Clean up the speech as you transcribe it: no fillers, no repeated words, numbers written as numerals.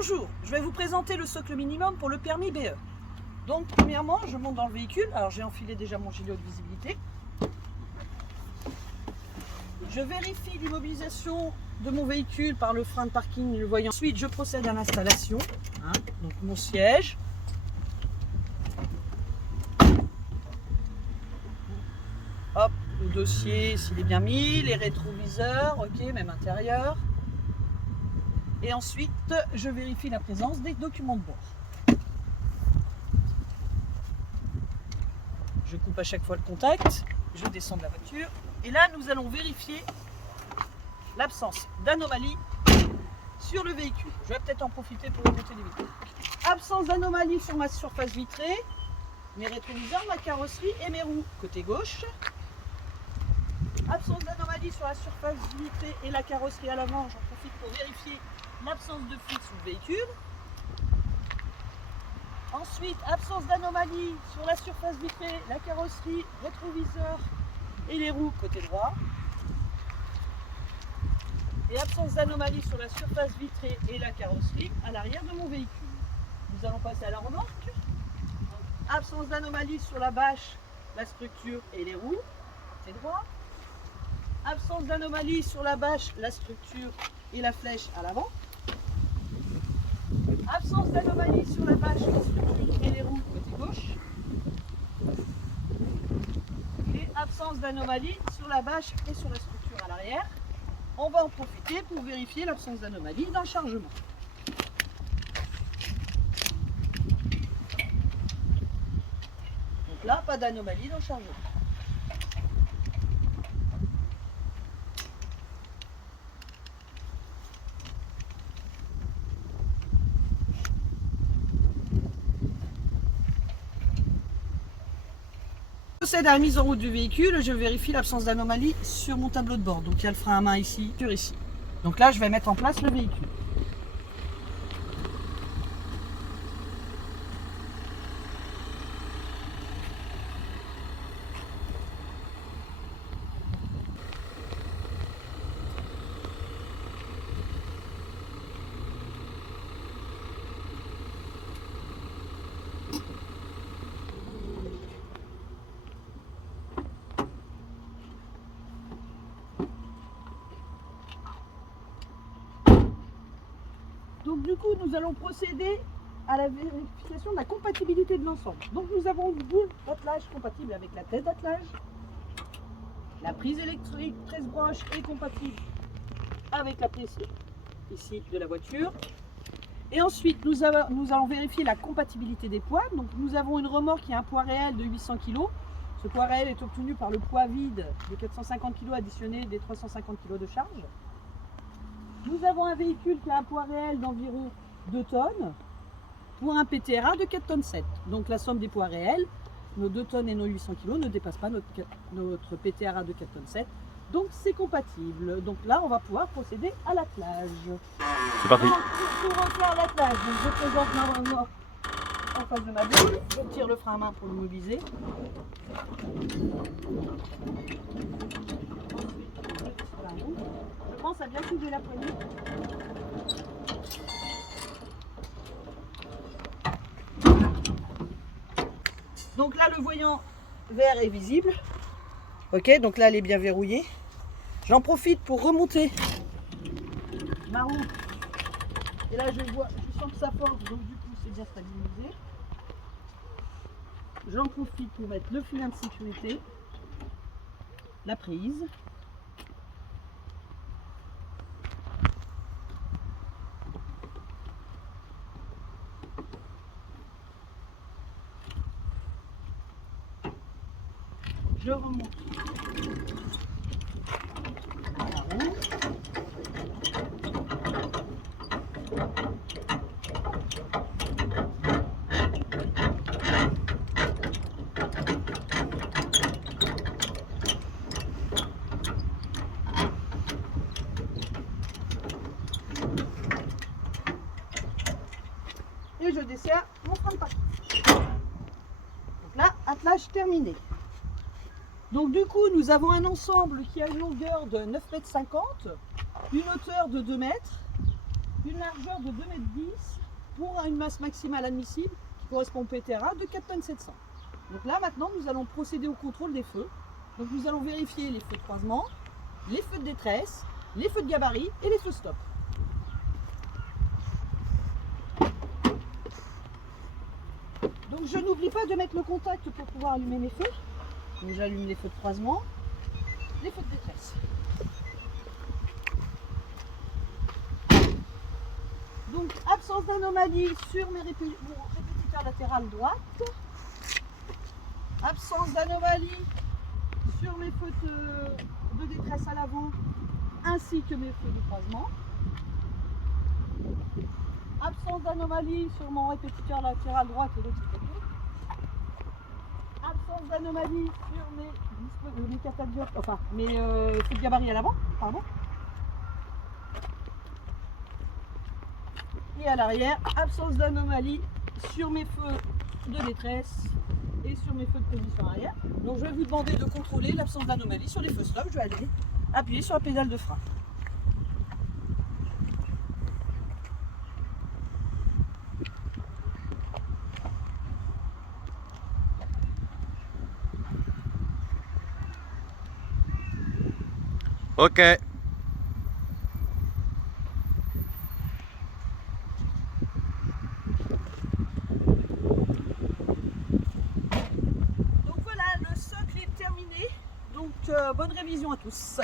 Bonjour, je vais vous présenter le socle minimum pour le permis BE. Donc premièrement, je monte dans le véhicule. Alors j'ai enfilé déjà mon gilet de visibilité. Je vérifie l'immobilisation de mon véhicule par le frein de parking, le voyant. Ensuite, je procède à l'installation. Donc mon siège. Hop, le dossier s'il est bien mis, les rétroviseurs, ok, même intérieur. Et ensuite, je vérifie la présence des documents de bord. Je coupe à chaque fois le contact, je descends de la voiture. Et là, nous allons vérifier l'absence d'anomalie sur le véhicule. Je vais peut-être en profiter pour remonter les vitres. Absence d'anomalie sur ma surface vitrée, mes rétroviseurs, ma carrosserie et mes roues côté gauche. Absence d'anomalie sur la surface vitrée et la carrosserie à l'avant. J'en profite pour vérifier l'absence de fuite sous le véhicule. Ensuite, absence d'anomalie sur la surface vitrée, la carrosserie, rétroviseur et les roues côté droit. Et absence d'anomalie sur la surface vitrée et la carrosserie à l'arrière de mon véhicule. Nous allons passer à la remorque. Donc, absence d'anomalie sur la bâche, la structure et les roues côté droit. Absence d'anomalie sur la bâche, la structure et la flèche à l'avant. Absence d'anomalie sur la bâche, la structure et les roues côté gauche. Et absence d'anomalie sur la bâche et sur la structure à l'arrière. On va en profiter pour vérifier l'absence d'anomalie dans le chargement. Donc là, pas d'anomalie dans le chargement. Je procède à la mise en route du véhicule, je vérifie l'absence d'anomalie sur mon tableau de bord. Donc il y a le frein à main ici, ici. Donc là, je vais mettre en place le véhicule. Donc du coup, nous allons procéder à la vérification de la compatibilité de l'ensemble. Donc nous avons une boule d'attelage compatible avec la tête d'attelage. La prise électrique 13 broches est compatible avec la prise ici de la voiture. Et ensuite, nous allons vérifier la compatibilité des poids. Donc nous avons une remorque qui a un poids réel de 800 kg. Ce poids réel est obtenu par le poids vide de 450 kg additionné des 350 kg de charge. Nous avons un véhicule qui a un poids réel d'environ 2 tonnes pour un PTRA de 4 tonnes 7. Donc la somme des poids réels, nos 2 tonnes et nos 800 kg ne dépasse pas notre PTRA de 4 tonnes 7. Donc c'est compatible. Donc là, on va pouvoir procéder à l'attelage. C'est parti. Pour refaire l'attelage, je présente ma remorque en face de ma boule. Je tire le frein à main pour l'immobiliser. Je pense à bien couper la poignée. Donc là, le voyant vert est visible. Ok, donc là, elle est bien verrouillée. J'en profite pour remonter ma roue. Et là, je sens que ça porte, donc du coup, c'est bien stabilisé. J'en profite pour mettre le filin de sécurité, la prise. Je remonte à la roue. Et je desserre mon frein de parking. Donc là, attelage terminé. Donc du coup, nous avons un ensemble qui a une longueur de 9,50 m, une hauteur de 2 mètres, d'une largeur de 2,10 m pour une masse maximale admissible qui correspond au PTRA de 4,7 tonnes. Donc là maintenant nous allons procéder au contrôle des feux. Donc nous allons vérifier les feux de croisement, les feux de détresse, les feux de gabarit et les feux stop. Donc je n'oublie pas de mettre le contact pour pouvoir allumer mes feux. Donc j'allume les feux de croisement, les feux de détresse. Donc absence d'anomalie sur mon répétiteur latéral droite. Absence d'anomalie sur mes feux de détresse à l'avant ainsi que mes feux de croisement. Absence d'anomalie sur mon répétiteur latéral droite et l'autre côté. Absence d'anomalie sur mes catadioptres, enfin mes feux de gabarit à l'avant, pardon. Et à l'arrière, absence d'anomalie sur mes feux de détresse et sur mes feux de position arrière. Donc je vais vous demander de contrôler l'absence d'anomalie sur les feux stop. Je vais aller appuyer sur la pédale de frein. Ok. Donc voilà, le socle est terminé. Donc bonne révision à tous.